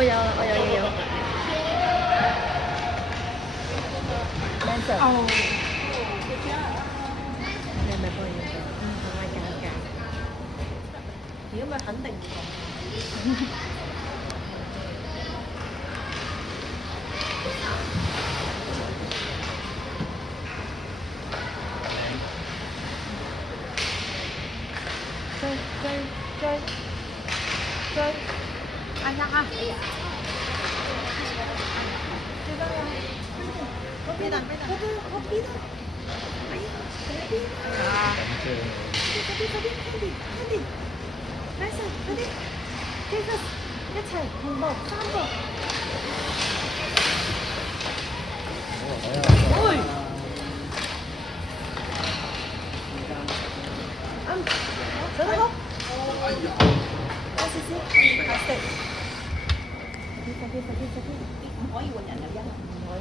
我有啦，我有。Manson，哦，你係咪幫我影咗？好啊，尷尬。如果咪肯定唔同。追！哎呀！嗰邊啊！哎呀，快啲 ，Mason，快啲 ，Jesus，一齊同步3個。喂！上得好。多少少，快食。唔可以換人嚟㗎。唔可以，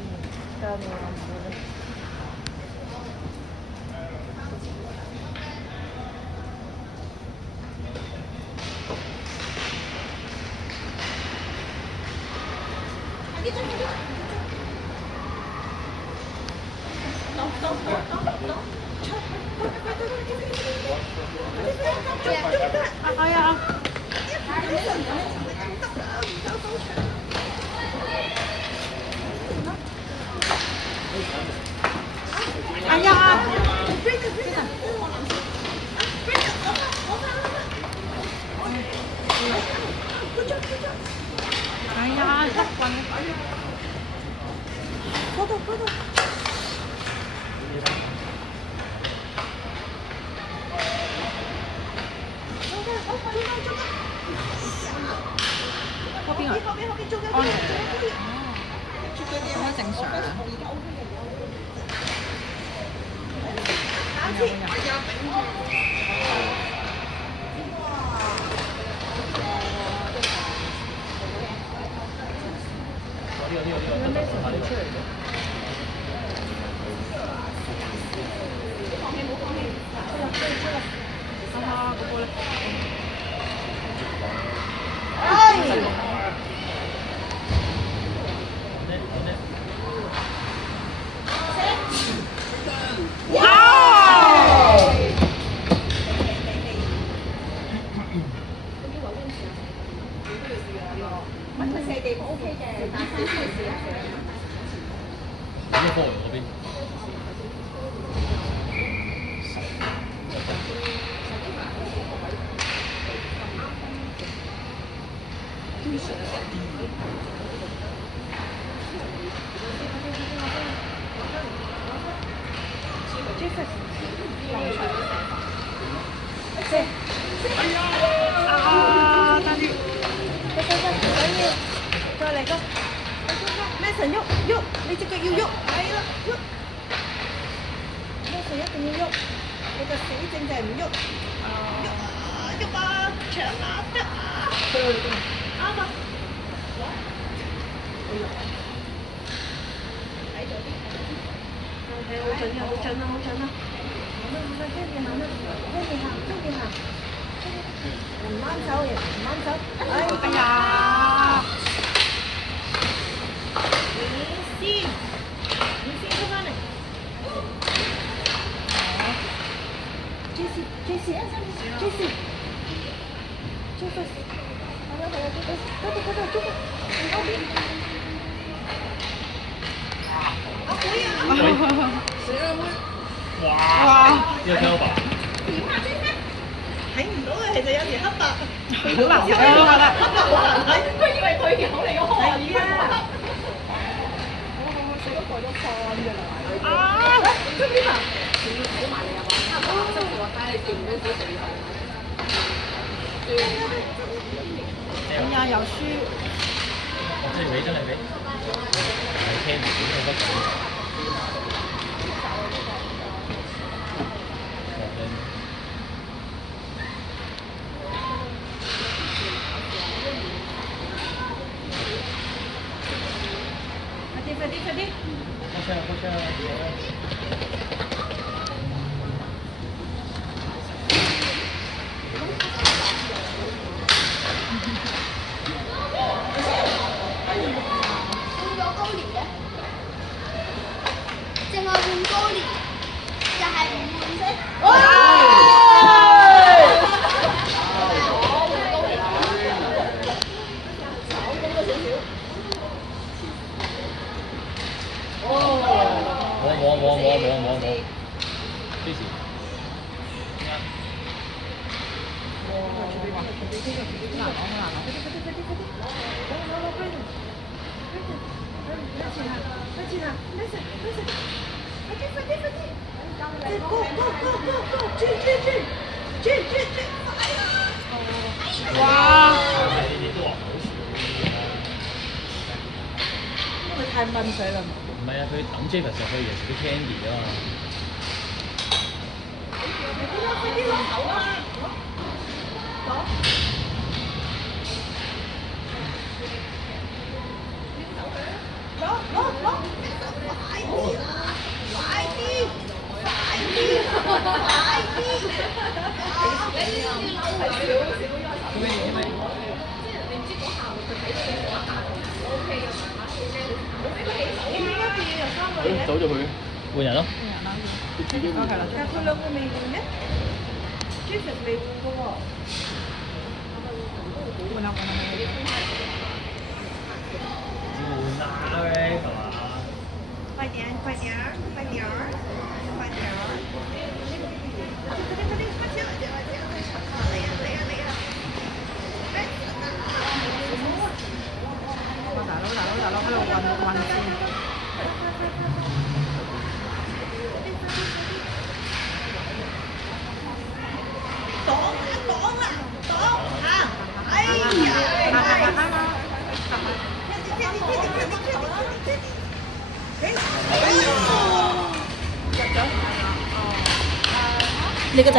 交你我唔會啦。哎呀！哎呀！哎呀，得棍！嗰度。嗰邊啊？安全。咁樣正常啊？嗰邊。啊！差啲。再嚟個。Mason 喐，你隻腳要喐，係啦，喐。Mason 一定要喐，你個死症就係唔喐。喐啊，長啊，得啊。啱啊。睇咗啲。好準啊！好啦，跟住行。唔啱手。哎呀！你先出翻嚟。Jessie，係啦，捉啊！嗰邊。阿妹啊！哇！呢個聽我爸。睇唔到嘅，其實有時黑白。好難睇啊！我覺得。黑白好難睇，佢以為佢有嚟個開耳啊！死咗過咗3㗎啦！啊！出邊啊？睇埋你啊嘛！差唔多我睇你見唔到自己地方。哎呀，又輸。真係俾，係聽唔到乜講。快啲！開車！係唔換聲。冇，支持。哇！呢啲都話好少。因為太蚊水啦。唔係啊，佢等 Javis 上去，有時啲 candy 啊嘛。快啲攞口啊！攞！快啲！走咗佢。換人咯。但係佢兩個未換咩？Javis未換嘅喎。換啦！係嘛？快點！大佬喺度運先。你個仔。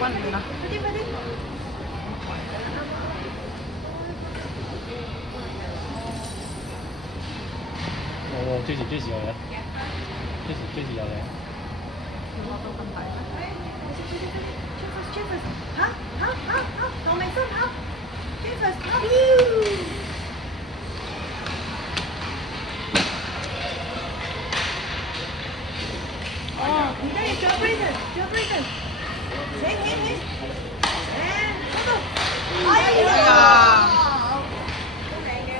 溫啦！哦，Javis 有嘢，Javis 有嘢。當明星嚇 ，Javis 嚇！哦，唔得，仲有 Brayden，停，嗰度，哎呀！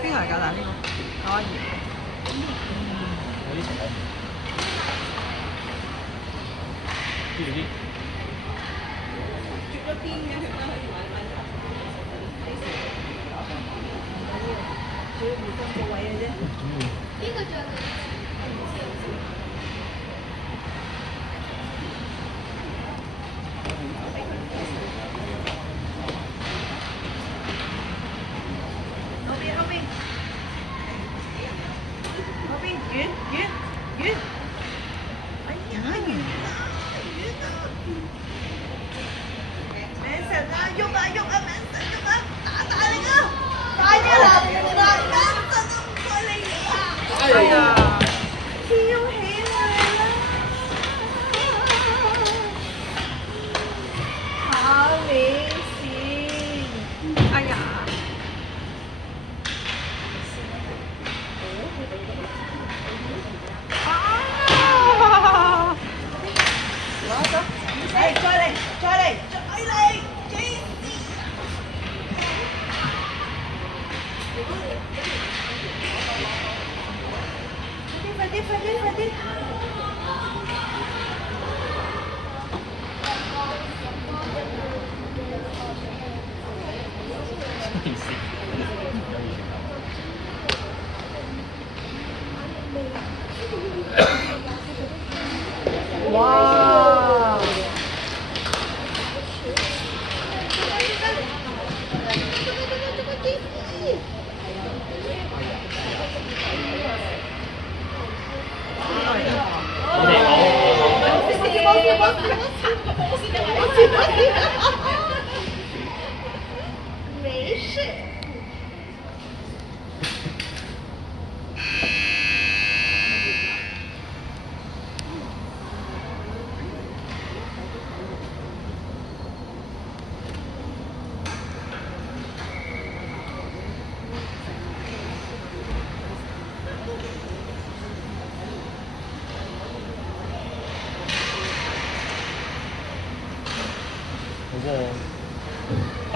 邊個嚟㗎？嗱呢個可以。我啲情況。啲。主要回放個位嘅啫。邊個着？遠！哎呀，遠啊！Manson 啊，喐啊 ，Manson 喐啊，打力啊！快啲啦，Manson 都唔該你啊！哎呀！跳起來啦！好明顯！哎呀！再嚟快啲！哇！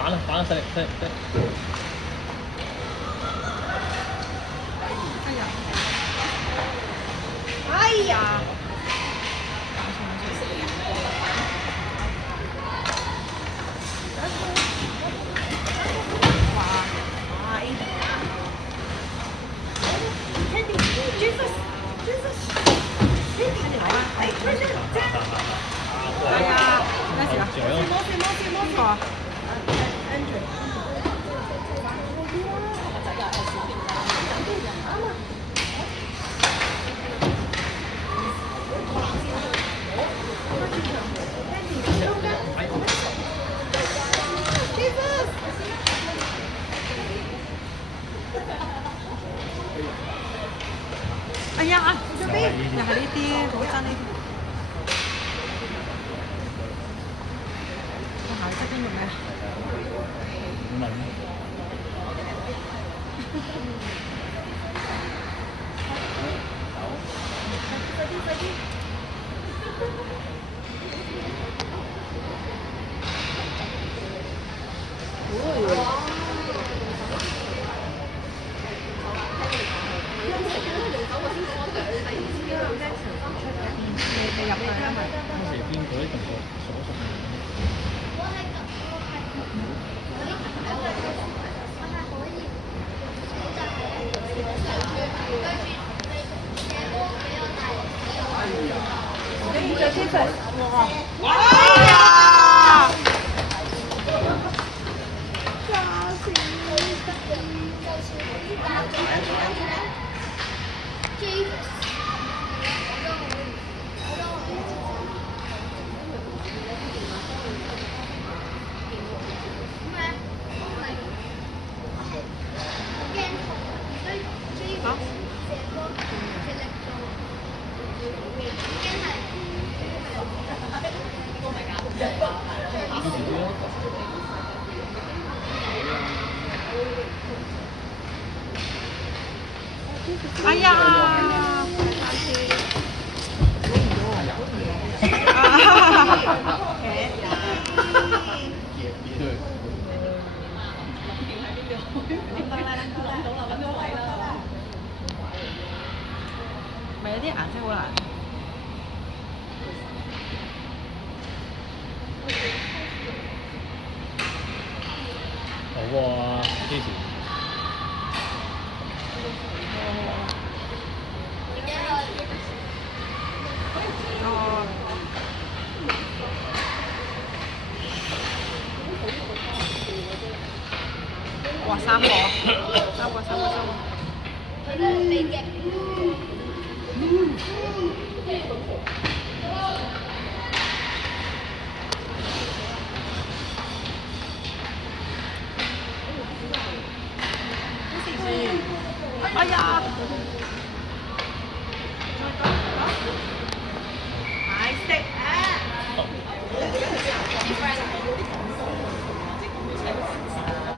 反了，反了，再来，再来，再来。哎呀！哎呀！哇！Jesus，Jesus，Cindy，哎，快点，这样。哎呀，咩事啊？仲有邊個啊？哎呀，又係呢啲，好憎呢啲。我行側邊做咩？唔問。你入去啦咪？當時邊個啲同學所屬哎呀！哎呀！咪有啲顏色好難。好喎，支持。哦。哇！三個。哎呀！